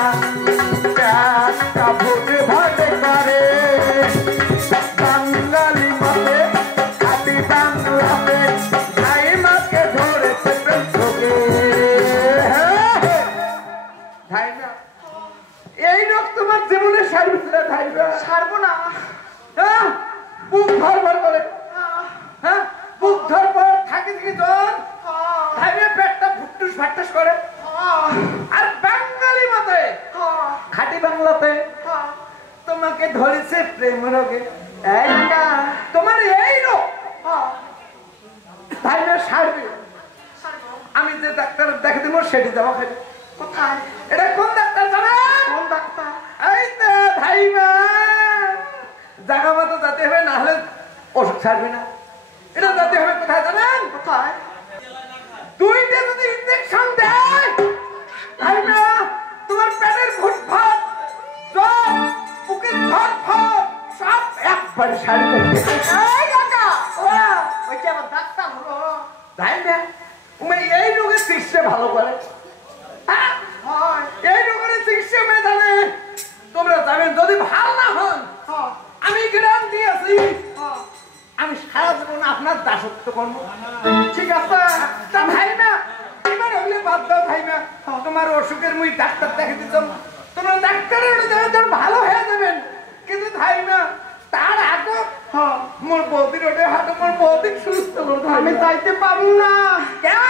একটা ভোট ভাটে করে বাঙালি মতে খাটি বাংলাতে ধাইমাকে ধরেছে ঠকে। ধাইমা এই লোক তোমার জীবনে সারবে ধাইমা? ছাড়বো না। হ্যাঁ বুক ধরবার করে, হ্যাঁ বুক ধরবার থাকে থেকে জ্বর ধাইমা পেটটা ফুটুস ফাটুস করে। আর বাঙালি মতে খাটি বাংলাতে তোমাকে ধরেছে প্রেম রোগে। তোমার এই রোগ ধাইমা সারবে। আমি যে ডাক্তার দেখে দেবো সেটি দেওয়া খাই। কোথায়? এটা কোন ডাক্তার জানেন? কোন ডাক্তার? এই তো ধাইমা জায়গা মতো যাতে হবে, না হলে ওষুধ ছাড়বে না। এটা যাতে হবে কোথায় জানেন? কোথায়? দুইটা যদি ইনজেকশন দেয় ধাইমা তোমার পেটের ফুটফাট জ্বর বুকের ফটফট সব একবারে সারি করবে। এই কাকা ওইটা আমার ডাক্তার হলো। ধাইমা তুমি এই রোগের চিকিৎসা ভালো করে। হ্যাঁ এই রোগের চিকিৎসা মেয়ে জানে। তোমরা জানেন যদি ভালো না হন আমি গ্রাম দিয়েছি, আমি সারা জীবন আপনার দাসত্ব করব। ঠিক আছে তা ধাইমা এবার ওগুলো বাদ দাও ধাইমা। তোমার অসুখের মুই ডাক্তার দেখে দিচ্ছ, তোমরা ডাক্তারের ভালো হয়ে যাবেন। কিন্তু ধাইমা তার আগে মোর বৌদির ওটা হাতে মোর বৌদি সুস্থ করবো। আমি যাইতে পারবো না। কেন?